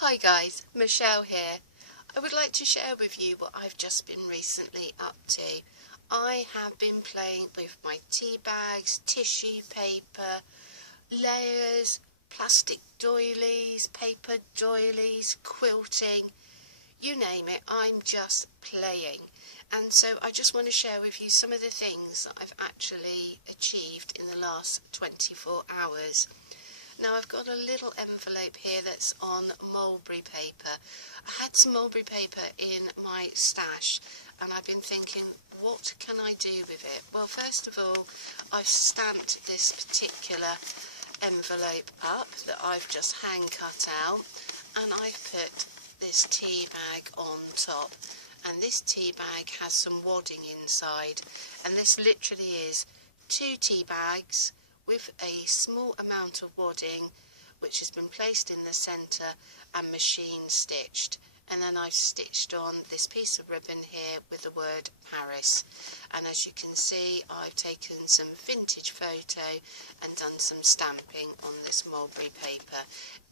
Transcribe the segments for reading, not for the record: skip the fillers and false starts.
Hi guys, Michelle here. I would like to share with you what I've just been recently up to. I have been playing with my tea bags, tissue paper, layers, plastic doilies, paper doilies, quilting, you name it, I'm just playing. And so I just want to share with you some of the things that I've actually achieved in the last 24 hours. Now I've got a little envelope here that's on mulberry paper. I had some mulberry paper in my stash and I've been thinking, what can I do with it? Well, first of all, I've stamped this particular envelope up that I've just hand cut out, and I've put this tea bag on top. And this tea bag has some wadding inside, and this literally is 2 tea bags with a small amount of wadding which has been placed in the centre and machine stitched. And then I've stitched on this piece of ribbon here with the word Paris. And as you can see, I've taken some vintage photo and done some stamping on this mulberry paper,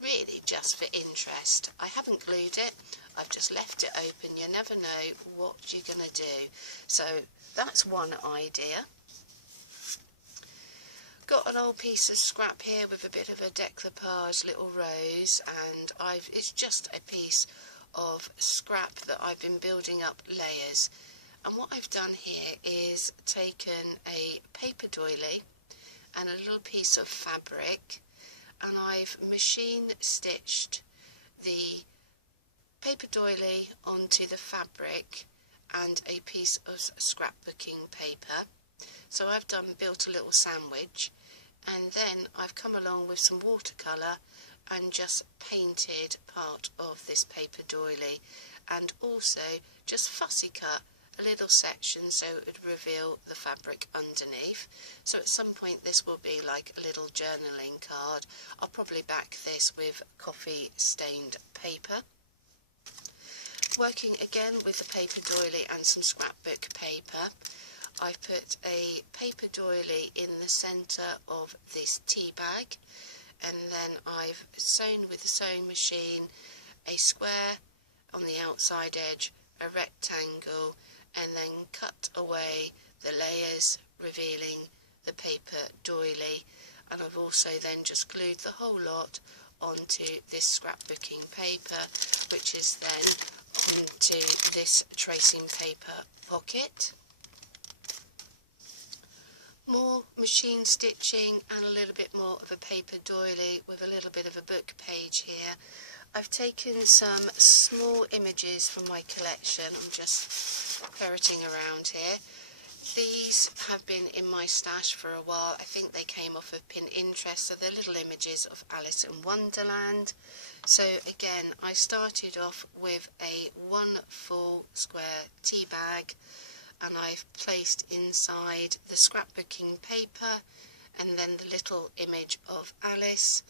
really just for interest. I haven't glued it, I've just left it open. You never know what you're going to do. So that's one idea. Got an old piece of scrap here with a bit of a decoupage little rose, and it's just a piece of scrap that I've been building up layers. And what I've done here is taken a paper doily and a little piece of fabric, and I've machine stitched the paper doily onto the fabric and a piece of scrapbooking paper. So I've built a little sandwich, and then I've come along with some watercolour and just painted part of this paper doily, and also just fussy cut a little section so it would reveal the fabric underneath. So at some point this will be like a little journaling card. I'll probably back this with coffee stained paper. Working again with the paper doily and some scrapbook paper, I've put a paper doily in the centre of this tea bag, and then I've sewn with the sewing machine a square on the outside edge, a rectangle, and then cut away the layers revealing the paper doily. And I've also then just glued the whole lot onto this scrapbooking paper, which is then onto this tracing paper pocket. More machine stitching and a little bit more of a paper doily with a little bit of a book page here. I've taken some small images from my collection. I'm just ferreting around here. These have been in my stash for a while. I think they came off of Pinterest, so they're little images of Alice in Wonderland. So again, I started off with a 1 full square tea bag, and I've placed inside the scrapbooking paper and then the little image of Alice.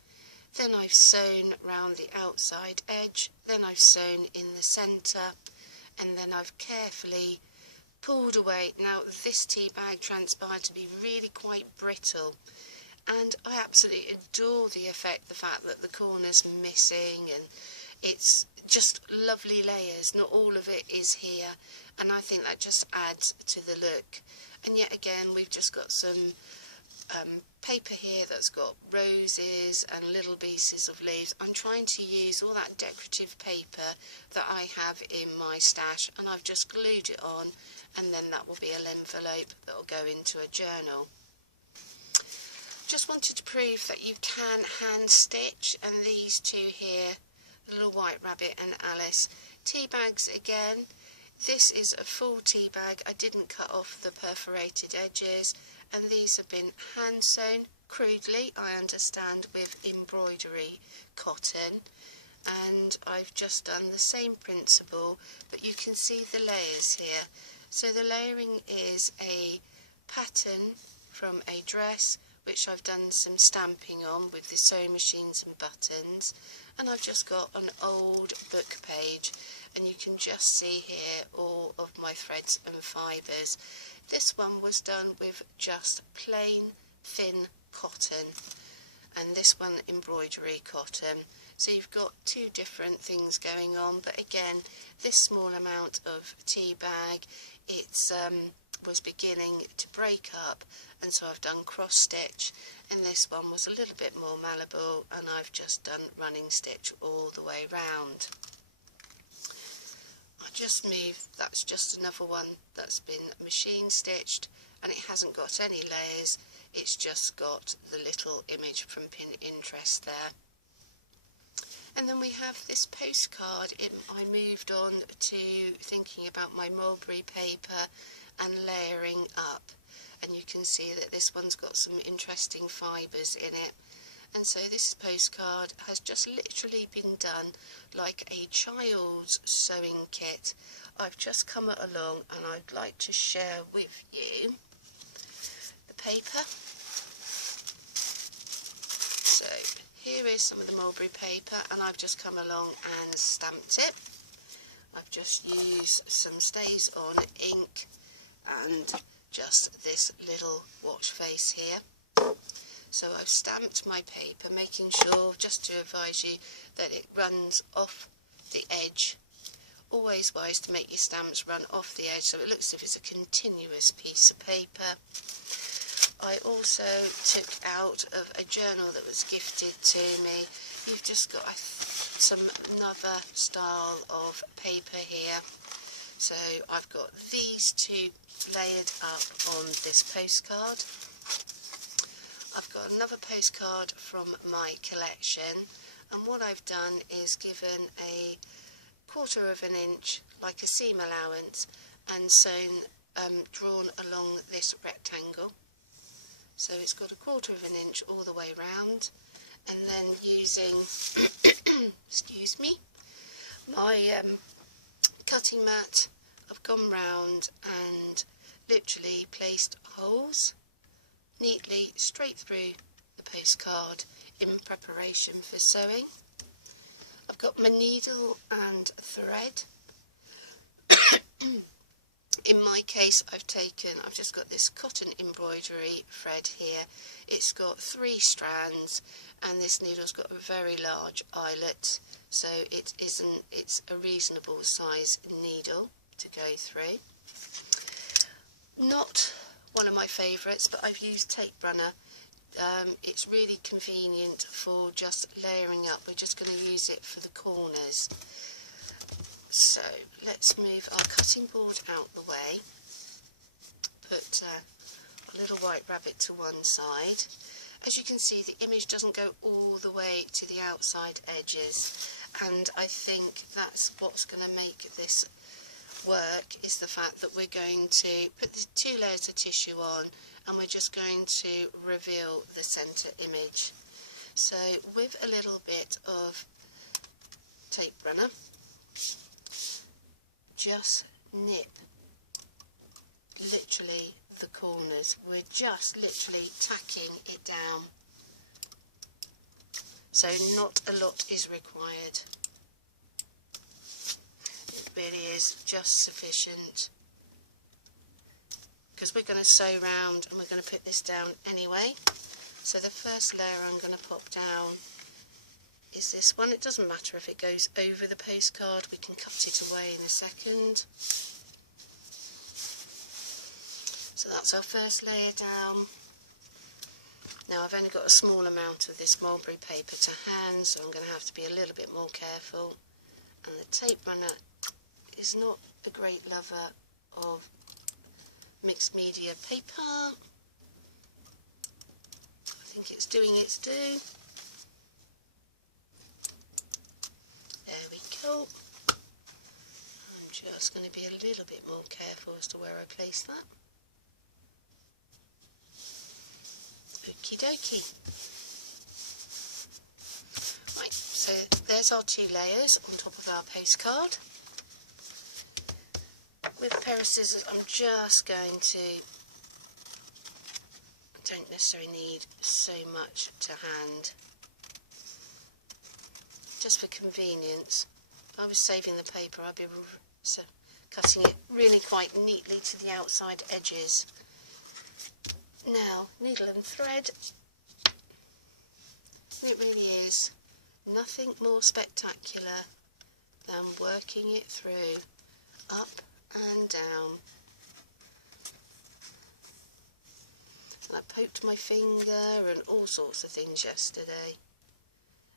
Then I've sewn round the outside edge, then I've sewn in the centre, and then I've carefully pulled away. Now this tea bag transpired to be really quite brittle, and I absolutely adore the fact that the corner's missing, and it's just lovely layers. Not all of it is here, and I think that just adds to the look. And yet again, we've just got some paper here that's got roses and little pieces of leaves. I'm trying to use all that decorative paper that I have in my stash, and I've just glued it on, and then that will be an envelope that will go into a journal. Just wanted to prove that you can hand stitch, and these two here, Little White Rabbit and Alice, tea bags again. This is a full tea bag. I didn't cut off the perforated edges, and these have been hand sewn crudely, I understand, with embroidery cotton. And I've just done the same principle, but you can see the layers here. So the layering is a pattern from a dress, which I've done some stamping on with the sewing machines and buttons, and I've just got an old book page, and you can just see here all of my threads and fibres. This one was done with just plain thin cotton, and this one embroidery cotton. So you've got two different things going on, but again, this small amount of tea bag, it's was beginning to break up, and so I've done cross stitch, and this one was a little bit more malleable, and I've just done running stitch all the way round. I just moved, that's just another one that's been machine stitched, and it hasn't got any layers, it's just got the little image from Pinterest there. And then we have this postcard. I moved on to thinking about my mulberry paper and layering up, and you can see that this one's got some interesting fibres in it. And so this postcard has just literally been done like a child's sewing kit. I've just come along and I'd like to share with you the paper. So here is some of the mulberry paper, and I've just come along and stamped it. I've just used some Stays On ink and just this little watch face here. So I've stamped my paper, making sure, just to advise you, that it runs off the edge. Always wise to make your stamps run off the edge so it looks as if it's a continuous piece of paper. I also took out of a journal that was gifted to me. You've just got another style of paper here. So I've got these two layered up on this postcard. I've got another postcard from my collection, and what I've done is given a 1/4 of an inch, like a seam allowance, and sewn, drawn along this rectangle. So it's got a 1/4 of an inch all the way round, and then using, excuse me, my cutting mat, I've gone round and literally placed holes neatly straight through the postcard in preparation for sewing. I've got my needle and thread. In my case, I've just got this cotton embroidery thread here. It's got 3 strands, and this needle's got a very large eyelet, so it's a reasonable size needle to go through. Not one of my favourites, but I've used tape runner. It's really convenient for just layering up. We're just going to use it for the corners. So let's move our cutting board out the way, put a little white rabbit to one side. As you can see, the image doesn't go all the way to the outside edges, and I think that's what's going to make this work, is the fact that we're going to put the 2 layers of tissue on, and we're just going to reveal the centre image. So with a little bit of tape runner, just nip literally the corners. We're just literally tacking it down, so not a lot is required. It really is just sufficient, because we're going to sew round and we're going to put this down anyway. So the first layer I'm going to pop down is this one. It doesn't matter if it goes over the postcard, we can cut it away in a second. So that's our first layer down. Now I've only got a small amount of this mulberry paper to hand, so I'm going to have to be a little bit more careful. And the tape runner is not a great lover of mixed media paper. I think it's doing its due. There we go. I'm just going to be a little bit more careful as to where I place that. Okie dokie. Right, so there's our 2 layers on top of our postcard. With a pair of scissors, I'm just going to, I don't necessarily need so much to hand, just for convenience. If I was saving the paper, I'd be cutting it really quite neatly to the outside edges. Now, needle and thread, It really is. Nothing more spectacular than working it through, up and down. And I poked my finger and all sorts of things yesterday.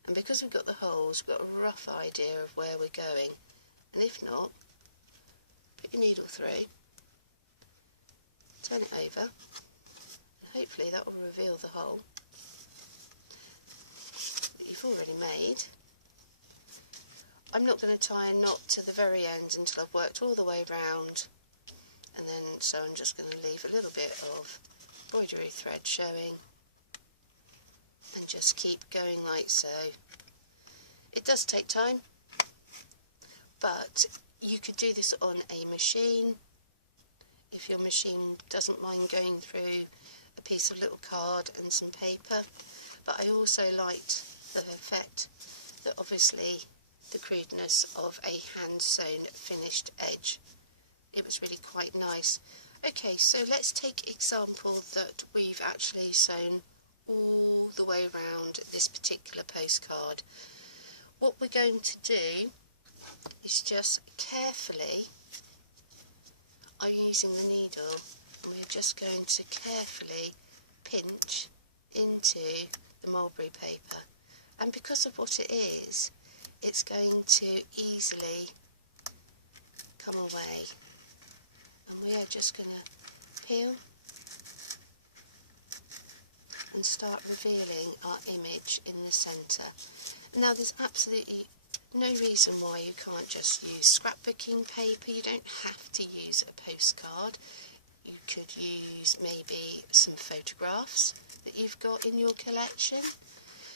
And because we've got the holes, we've got a rough idea of where we're going. And if not, put your needle through, turn it over, and hopefully that will reveal the hole that you've already made. I'm not going to tie a knot to the very end until I've worked all the way round, and then so I'm just going to leave a little bit of embroidery thread showing and just keep going like so. It does take time, but you could do this on a machine if your machine doesn't mind going through a piece of little card and some paper. But I also liked the effect that obviously the crudeness of a hand sewn finished edge. It was really quite nice. Okay, so let's take example that we've actually sewn all the way around this particular postcard. What we're going to do is just carefully, I'm using the needle, and we're just going to carefully pinch into the mulberry paper. And because of what it is, it's going to easily come away. And we are just going to peel and start revealing our image in the centre. Now there's absolutely no reason why you can't just use scrapbooking paper. You don't have to use a postcard. You could use maybe some photographs that you've got in your collection.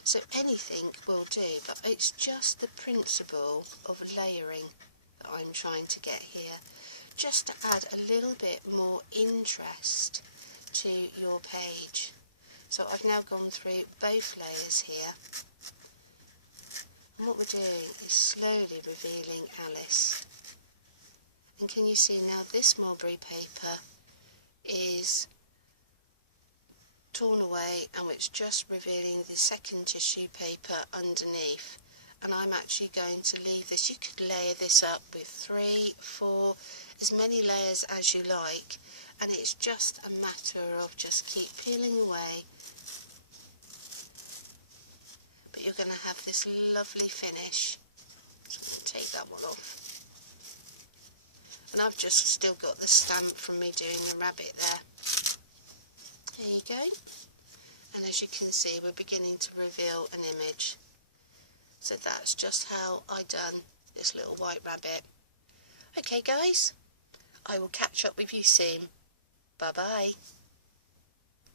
So anything will do, but it's just the principle of layering that I'm trying to get here, just to add a little bit more interest to your page. So I've now gone through both layers here. And what we're doing is slowly revealing Alice. And can you see now this mulberry paper is torn away and it's just revealing the second tissue paper underneath. And I'm actually going to leave this. You could layer this up with 3, 4, as many layers as you like. And it's just a matter of just keep peeling away. But you're going to have this lovely finish. So I'm going to take that one off. And I've just still got the stamp from me doing the rabbit there. There you go. And as you can see, we're beginning to reveal an image. So that's just how I done this little white rabbit. Okay guys, I will catch up with you soon. Bye bye.